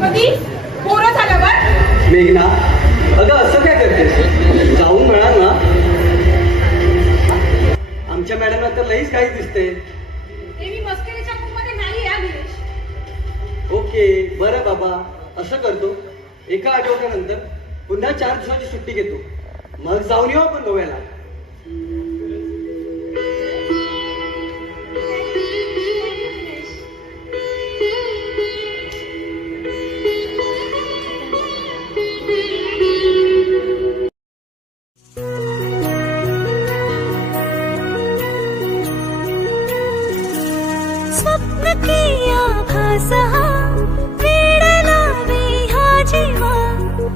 कधी पोरं झाल्यावर मेघना, अगं असं काय करतेस? जाऊन म्हणाल ना. आमच्या मॅडमला तर लईच काही दिसते. मी मस्करीच्या मूडमध्ये नाही या गिरीश. ओके बरं बाबा, असं करतो, एका आठवड्यानंतर पुन्हा 4 दिवसाची सुट्टी घेतो, मग जाऊन येऊ आपण गोव्याला. स्वप्न किया भासहा वेड लावे हा जीवा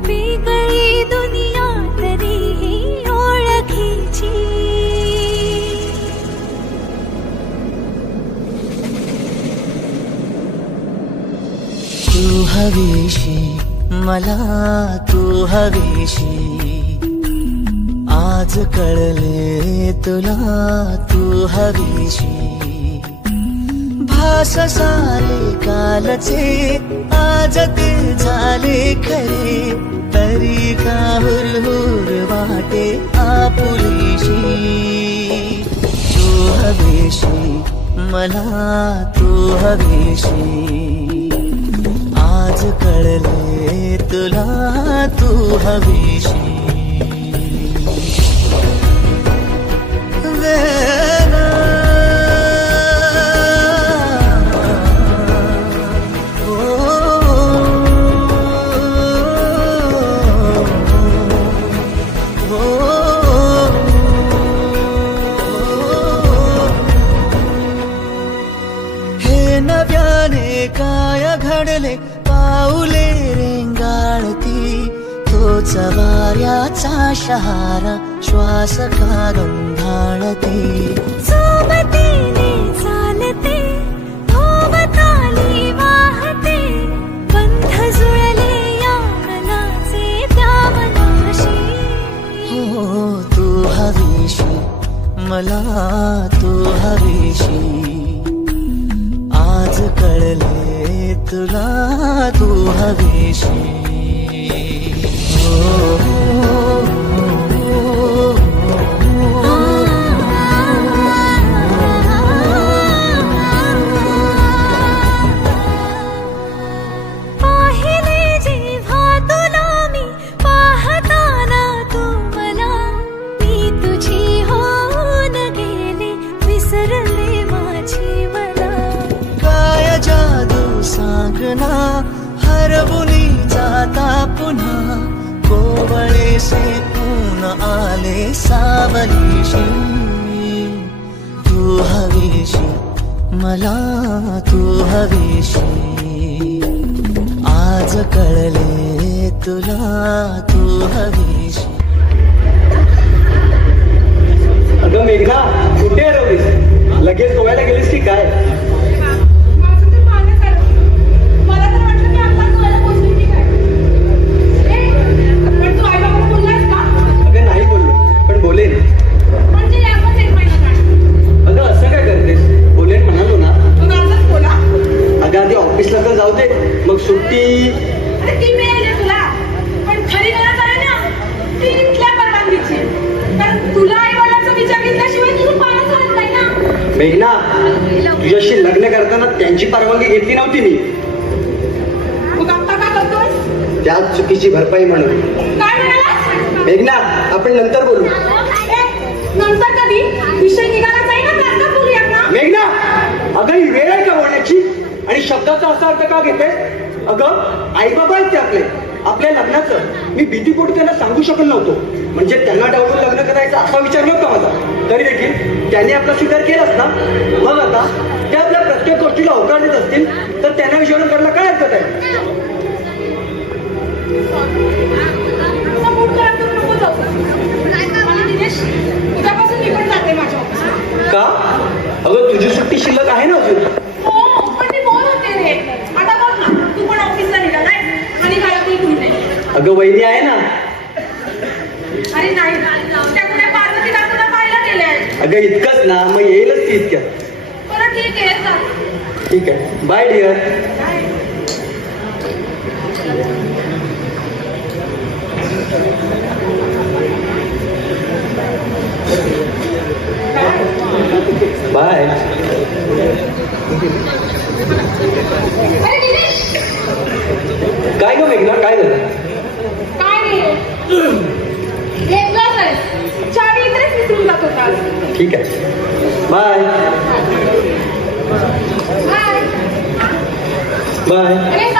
वेगळी दुनिया तरीही ओळखीची. तू हवीशी मला, तू हवीशी, आज कळले तुला तू हवीशी. भास सारे कालचे आज ते झाले खरे, तरी का हुरहुर वाटे आपुलीशी. तू हवीशी मला, तू हवीशी, आज कळले तुला तू हवीशी. नव्याने काय घडले पाऊले रेंगाळती, तोच वाऱ्याचा शहारा श्वास का गंधाळते. सोबतीने चालते भोवताली वाहते, बंध जुळले या मनाचे त्या मनाशी. हो तू हवीशी मला, तू हवीशी, आज कळले तुला तू हवीशी. पाहिले जेव्हा तुला मी पाहताना तू मला, मी तुझी होऊन गेले विसरले माझी मला. काय जादू सांगना हरवुनी जाता पुन्हा, कोवळे से ऊन आले सावलीशी. तू हवीशी मला, तू हवीशी, आज कळले तुला तू हवीशी. अगं मेघना, कुठे हरवलीस? लगेच गोव्याला गेलीस की काय? माझं तर मागे झालं. मला तर वाटलं की आता गोव्याला पोहोचली की काय. पण तू आईबाबांना बोललास का? अगं नाही बोललो, पण बोलेन. म्हणजे यातच 1 महिना काय? अगं असं काय करतेस? बोलेन म्हणालो ना. मग आजच बोला. अगं आधी ऑफिसला तर जाऊ दे, मग सुट्टी. अरे ती मिळाली तुला, पण खरी गरज आहे ना ती इथल्या परवानगीची. कारण तुला आईबाबांचा विचार घेतल्याशिवाय तुझं पाणच हलत नाही ना. मेघना, तुझ्याशी लग्न करताना त्यांची परवानगी घेतली नव्हती मी. मग आता काय करतोस? त्या चुकीची भरपाई म्हणून. काय म्हणालास? मेघना, आपण नंतर बोलू. नंतर कधी? विषय निघाला जाईल ना, नंतर बोलूया ना. मेघना, अगं ही वेळ आहे का बोलण्याची? आणि शब्दाचा असा अर्थ का घेते? अगं आई बाबा आहेत ते आपले, आपल्या लग्नाचं मी भीतीपोटी त्यांना सांगू शकलो नव्हतो. म्हणजे त्यांना डावलून लग्न करायचा असा विचार नव्हता माझा. तरी देखील त्यांनी आपला स्वीकार केलाच ना. मग आता ते आपल्या प्रत्येक गोष्टीला होकार देत असतील तर त्यांना विचारून करायला काय हरकत आहे? उद्यापासून मी पण जाते माझ्या ऑफिसला. का? अगं तुझी सुट्टी शिल्लक आहे ना अजून. हो, पण मी बोर होते रे. आता बघ ना, तू पण ऑफिसला निघालाय आणि घरातही कुणी नाही. अगं वहिनी आहे ना. अरे नाही, त्या कुठे पार्वती काकूला पाहायला गेल्या. अगं इतकंच ना, मग येईलच ती इतक्यात. बरं ठीक आहे जा. ठीक आहे, बाय डिअर. बाय. अरे दिनेश, काय ग मेघना, काय झालं? काय नाही घेतलाच आहे, चावी इकडेच विसरून जात होता. ठीक आहे, बाय बाय. बाय. अरे